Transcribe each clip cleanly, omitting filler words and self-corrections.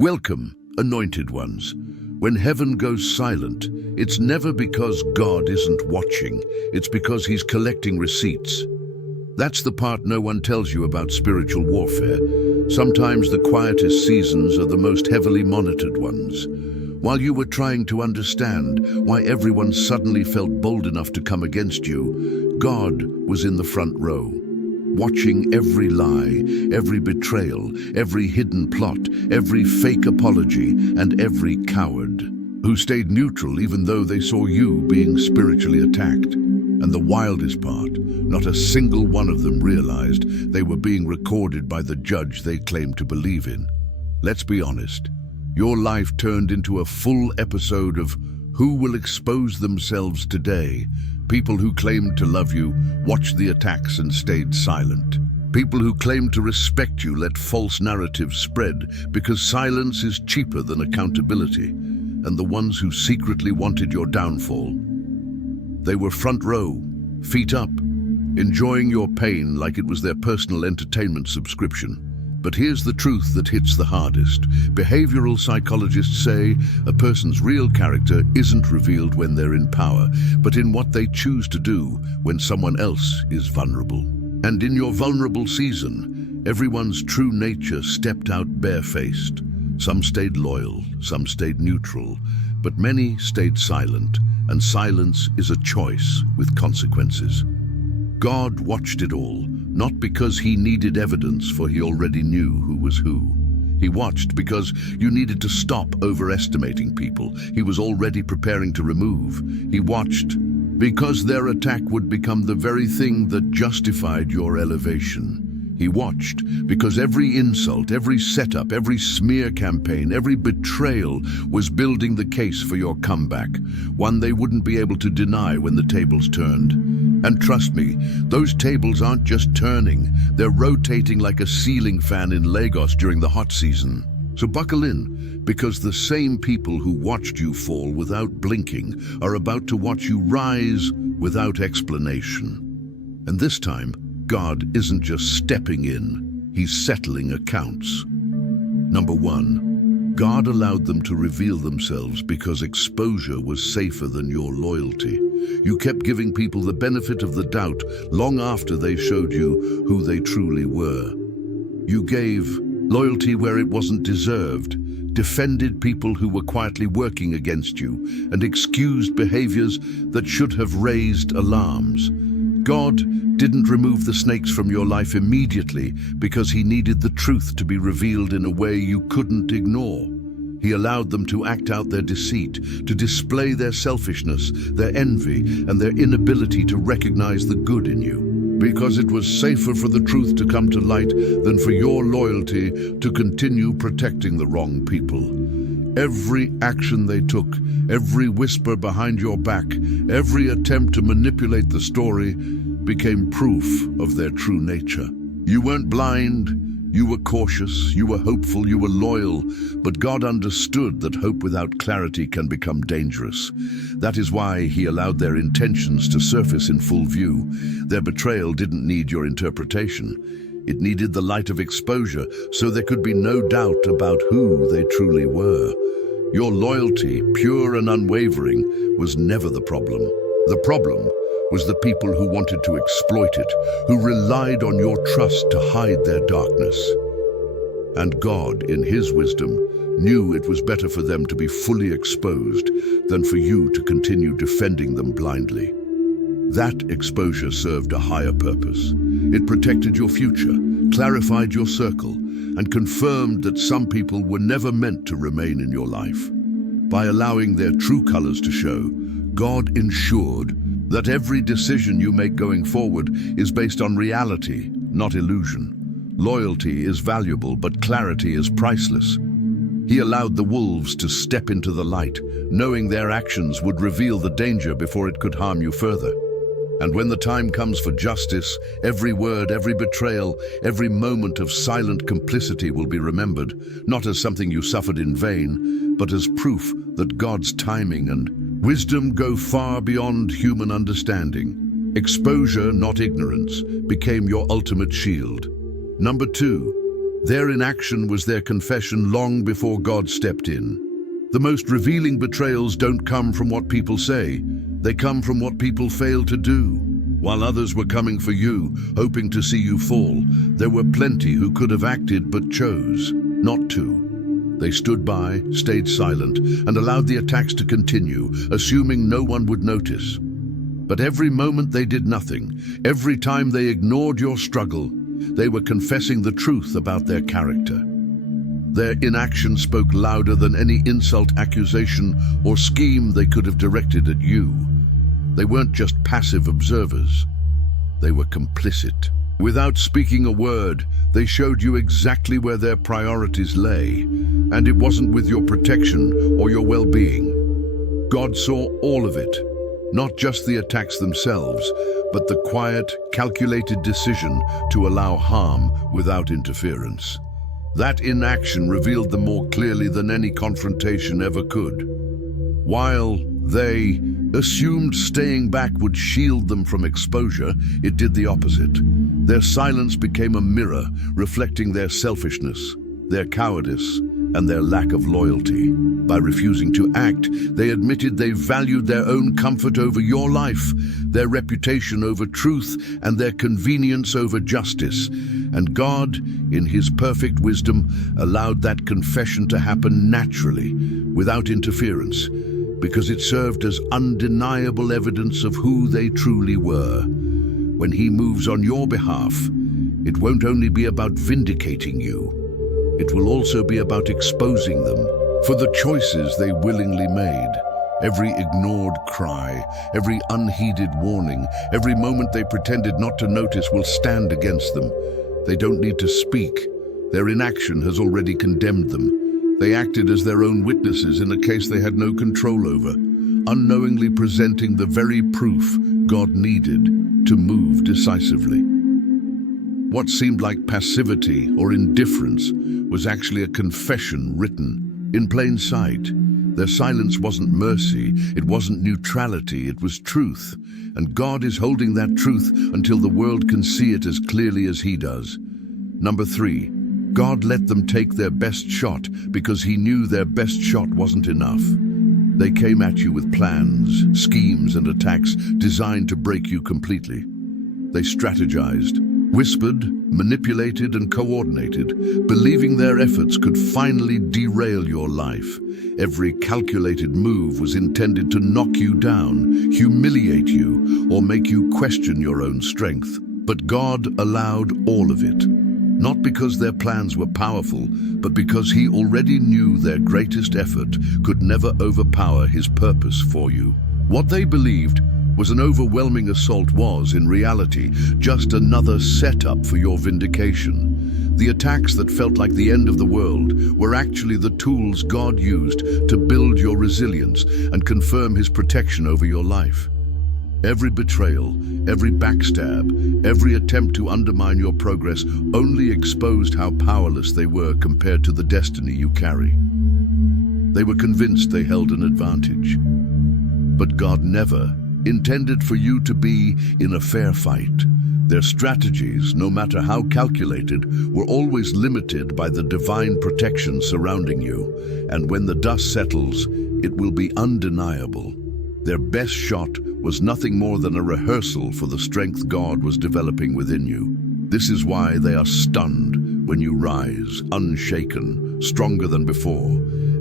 Welcome, anointed ones. When heaven goes silent, it's never because God isn't watching, it's because he's collecting receipts. That's the part no one tells you about spiritual warfare. Sometimes the quietest seasons are the most heavily monitored ones. While you were trying to understand why everyone suddenly felt bold enough to come against you, God was in the front row, watching every lie, every betrayal, every hidden plot, every fake apology, and every coward who stayed neutral even though they saw you being spiritually attacked. And the wildest part, not a single one of them realized they were being recorded by the judge they claimed to believe in. Let's be honest, your life turned into a full episode of Who Will Expose Themselves Today. People who claimed to love you watched the attacks and stayed silent. People who claimed to respect you let false narratives spread because silence is cheaper than accountability. And the ones who secretly wanted your downfall, they were front row, feet up, enjoying your pain like it was their personal entertainment subscription. But here's the truth that hits the hardest. Behavioral psychologists say a person's real character isn't revealed when they're in power, but in what they choose to do when someone else is vulnerable. And in your vulnerable season, everyone's true nature stepped out barefaced. Some stayed loyal, some stayed neutral, but many stayed silent, and silence is a choice with consequences. God watched it all, not because he needed evidence, for he already knew who was who. He watched because you needed to stop overestimating people he was already preparing to remove. He watched because their attack would become the very thing that justified your elevation. He watched because every insult, every setup, every smear campaign, every betrayal was building the case for your comeback, one they wouldn't be able to deny when the tables turned. And trust me, those tables aren't just turning, they're rotating like a ceiling fan in Lagos during the hot season. So buckle in, because the same people who watched you fall without blinking are about to watch you rise without explanation. And this time, God isn't just stepping in, he's settling accounts. Number one, God allowed them to reveal themselves because exposure was safer than your loyalty. You kept giving people the benefit of the doubt long after they showed you who they truly were. You gave loyalty where it wasn't deserved, defended people who were quietly working against you, and excused behaviors that should have raised alarms. God didn't remove the snakes from your life immediately because he needed the truth to be revealed in a way you couldn't ignore. He allowed them to act out their deceit, to display their selfishness, their envy, and their inability to recognize the good in you. Because it was safer for the truth to come to light than for your loyalty to continue protecting the wrong people. Every action they took, every whisper behind your back, every attempt to manipulate the story became proof of their true nature. You weren't blind, you were cautious, you were hopeful, you were loyal, but God understood that hope without clarity can become dangerous. That is why he allowed their intentions to surface in full view. Their betrayal didn't need your interpretation. It needed the light of exposure so there could be no doubt about who they truly were. Your loyalty, pure and unwavering, was never the problem. The problem was the people who wanted to exploit it, who relied on your trust to hide their darkness. And God, in his wisdom, knew it was better for them to be fully exposed than for you to continue defending them blindly. That exposure served a higher purpose. It protected your future, clarified your circle, and confirmed that some people were never meant to remain in your life. By allowing their true colors to show, God ensured that every decision you make going forward is based on reality, not illusion. Loyalty is valuable, but clarity is priceless. He allowed the wolves to step into the light, knowing their actions would reveal the danger before it could harm you further. And when the time comes for justice, every word, every betrayal, every moment of silent complicity will be remembered, not as something you suffered in vain, but as proof that God's timing and wisdom go far beyond human understanding. Exposure, not ignorance, became your ultimate shield. Number two, Their inaction was their confession long before God stepped in. The most revealing betrayals don't come from what people say. They come from what people fail to do. While others were coming for you, hoping to see you fall, there were plenty who could have acted but chose not to. They stood by, stayed silent, and allowed the attacks to continue, assuming no one would notice. But every moment they did nothing, every time they ignored your struggle, they were confessing the truth about their character. Their inaction spoke louder than any insult, accusation, or scheme they could have directed at you. They weren't just passive observers. They were complicit. Without speaking a word, they showed you exactly where their priorities lay, and it wasn't with your protection or your well-being. God saw all of it, not just the attacks themselves, but the quiet, calculated decision to allow harm without interference. That inaction revealed them more clearly than any confrontation ever could. While they assumed staying back would shield them from exposure, it did the opposite. Their silence became a mirror, reflecting their selfishness, their cowardice, and their lack of loyalty. By refusing to act, they admitted they valued their own comfort over your life, their reputation over truth, and their convenience over justice. And God, in His perfect wisdom, allowed that confession to happen naturally, without interference, because it served as undeniable evidence of who they truly were. When He moves on your behalf, it won't only be about vindicating you, it will also be about exposing them for the choices they willingly made. Every ignored cry, every unheeded warning, every moment they pretended not to notice will stand against them. They don't need to speak. Their inaction has already condemned them. They acted as their own witnesses in a case they had no control over, unknowingly presenting the very proof God needed to move decisively. What seemed like passivity or indifference was actually a confession written in plain sight. Their silence wasn't mercy, it wasn't neutrality, it was truth. And God is holding that truth until the world can see it as clearly as He does. Number 3, God let them take their best shot because He knew their best shot wasn't enough. They came at you with plans, schemes, and attacks designed to break you completely. They strategized, whispered, manipulated, and coordinated, believing their efforts could finally derail your life. Every calculated move was intended to knock you down, humiliate you, or make you question your own strength. But God allowed all of it, not because their plans were powerful, but because He already knew their greatest effort could never overpower His purpose for you. What they believed was an overwhelming assault was, in reality, just another setup for your vindication. The attacks that felt like the end of the world were actually the tools God used to build your resilience and confirm His protection over your life. Every betrayal, every backstab, every attempt to undermine your progress only exposed how powerless they were compared to the destiny you carry. They were convinced they held an advantage. But God never intended for you to be in a fair fight. Their strategies, no matter how calculated, were always limited by the divine protection surrounding you. And when the dust settles, it will be undeniable. Their best shot was nothing more than a rehearsal for the strength God was developing within you. This is why they are stunned when you rise, unshaken, stronger than before,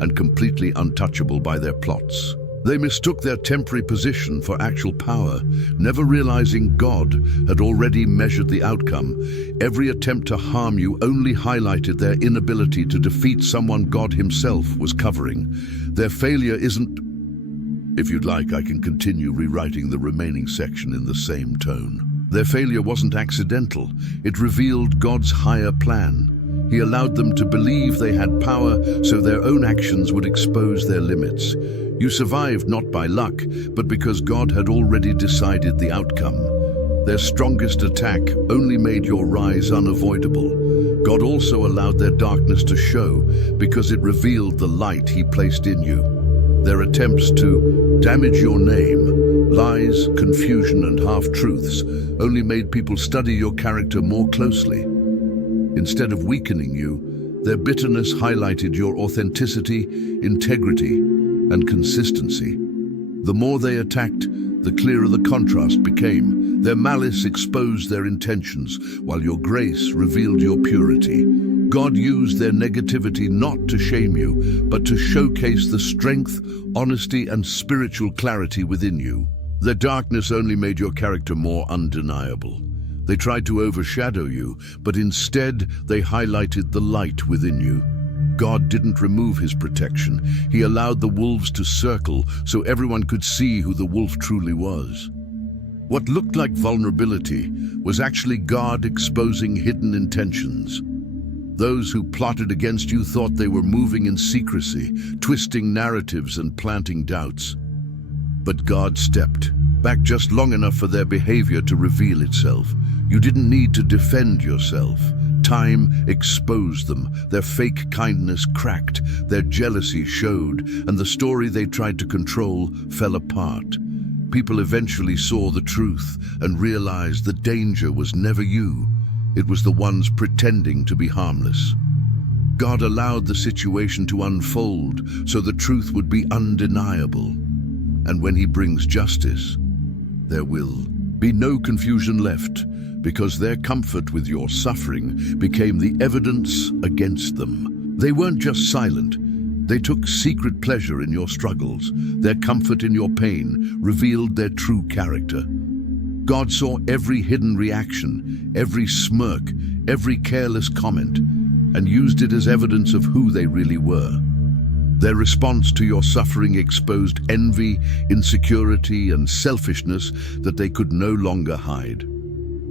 and completely untouchable by their plots. They mistook their temporary position for actual power, never realizing God had already measured the outcome. Every attempt to harm you only highlighted their inability to defeat someone God Himself was covering. Their failure isn't... If you'd like, I can continue rewriting the remaining section in the same tone. Their failure wasn't accidental. It revealed God's higher plan. He allowed them to believe they had power so their own actions would expose their limits. You survived not by luck, but because God had already decided the outcome. Their strongest attack only made your rise unavoidable. God also allowed their darkness to show because it revealed the light He placed in you. Their attempts to damage your name, lies, confusion, and half-truths only made people study your character more closely. Instead of weakening you, their bitterness highlighted your authenticity, integrity, and consistency. The more they attacked, the clearer the contrast became. Their malice exposed their intentions, while your grace revealed your purity. God used their negativity not to shame you, but to showcase the strength, honesty, and spiritual clarity within you. Their darkness only made your character more undeniable. They tried to overshadow you, but instead they highlighted the light within you. God didn't remove his protection. He allowed the wolves to circle so everyone could see who the wolf truly was. What looked like vulnerability was actually God exposing hidden intentions. Those who plotted against you thought they were moving in secrecy, twisting narratives and planting doubts. But God stepped back just long enough for their behavior to reveal itself. You didn't need to defend yourself. Time exposed them. Their fake kindness cracked, their jealousy showed, and the story they tried to control fell apart. People eventually saw the truth and realized the danger was never you. It was the ones pretending to be harmless. God allowed the situation to unfold so the truth would be undeniable. And when he brings justice, there will be no confusion left, because their comfort with your suffering became the evidence against them. They weren't just silent. They took secret pleasure in your struggles. Their comfort in your pain revealed their true character. God saw every hidden reaction, every smirk, every careless comment, and used it as evidence of who they really were. Their response to your suffering exposed envy, insecurity, and selfishness that they could no longer hide.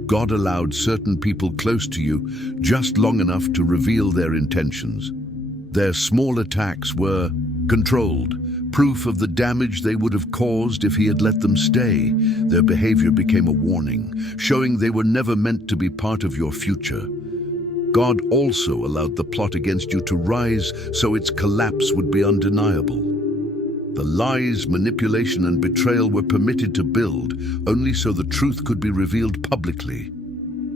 God allowed certain people close to you just long enough to reveal their intentions. Their small attacks were controlled, proof of the damage they would have caused if he had let them stay. Their behavior became a warning, showing they were never meant to be part of your future. God also allowed the plot against you to rise so its collapse would be undeniable. The lies, manipulation, and betrayal were permitted to build only so the truth could be revealed publicly.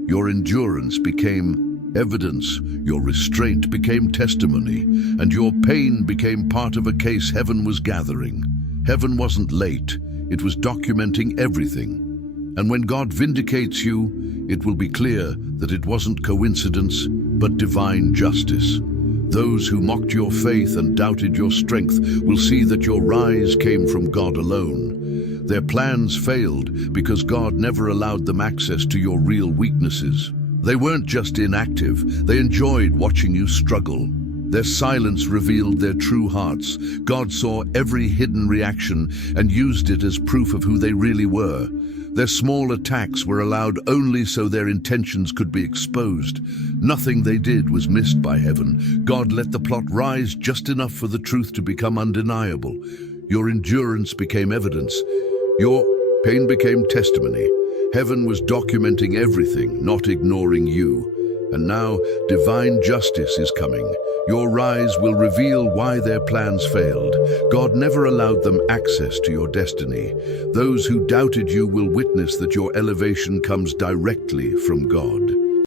Your endurance became evidence, your restraint became testimony, and your pain became part of a case heaven was gathering. Heaven wasn't late, it was documenting everything. And when God vindicates you, it will be clear that it wasn't coincidence, but divine justice. Those who mocked your faith and doubted your strength will see that your rise came from God alone. Their plans failed because God never allowed them access to your real weaknesses. They weren't just inactive, they enjoyed watching you struggle. Their silence revealed their true hearts. God saw every hidden reaction and used it as proof of who they really were. Their small attacks were allowed only so their intentions could be exposed. Nothing they did was missed by heaven. God let the plot rise just enough for the truth to become undeniable. Your endurance became evidence. Your pain became testimony. Heaven was documenting everything, not ignoring you. And now, divine justice is coming. Your rise will reveal why their plans failed. God never allowed them access to your destiny. Those who doubted you will witness that your elevation comes directly from God.